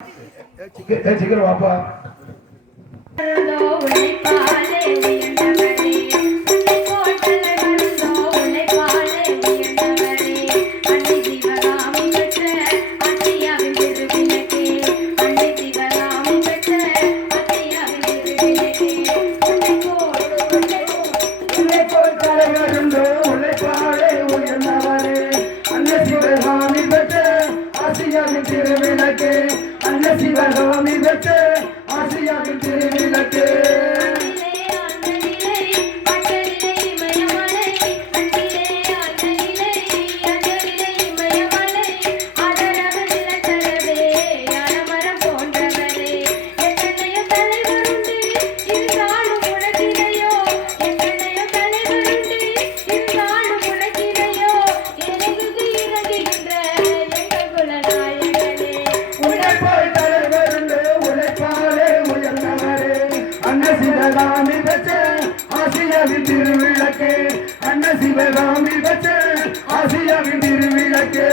சீக்கிரம் வாப்பா. திருவிளக்கு அன்ன சிவகாமி பெற்ற ஆசியாவின் திருவிளக்கு சிவகாமி பெற்ற ஆசியாவின் திருவிளக்கு அன்ன சிவகாமி பெற்ற ஆசியாவின் திருவிளக்கு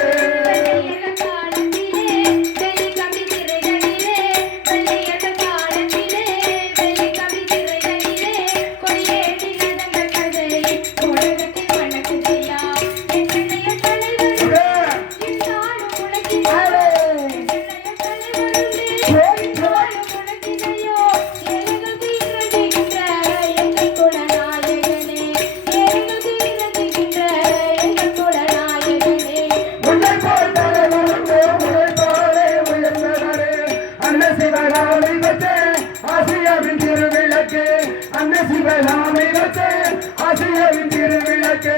ஆசியாவின் திருவிளக்கு அன்ன சிவகாமி பெற்ற ஆசியாவின் திருவிளக்கு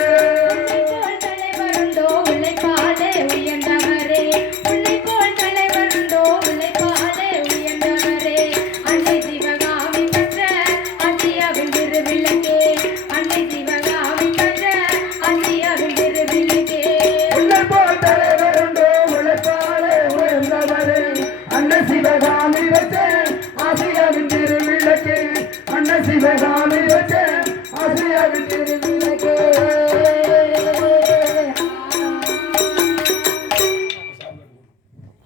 சிவகாமி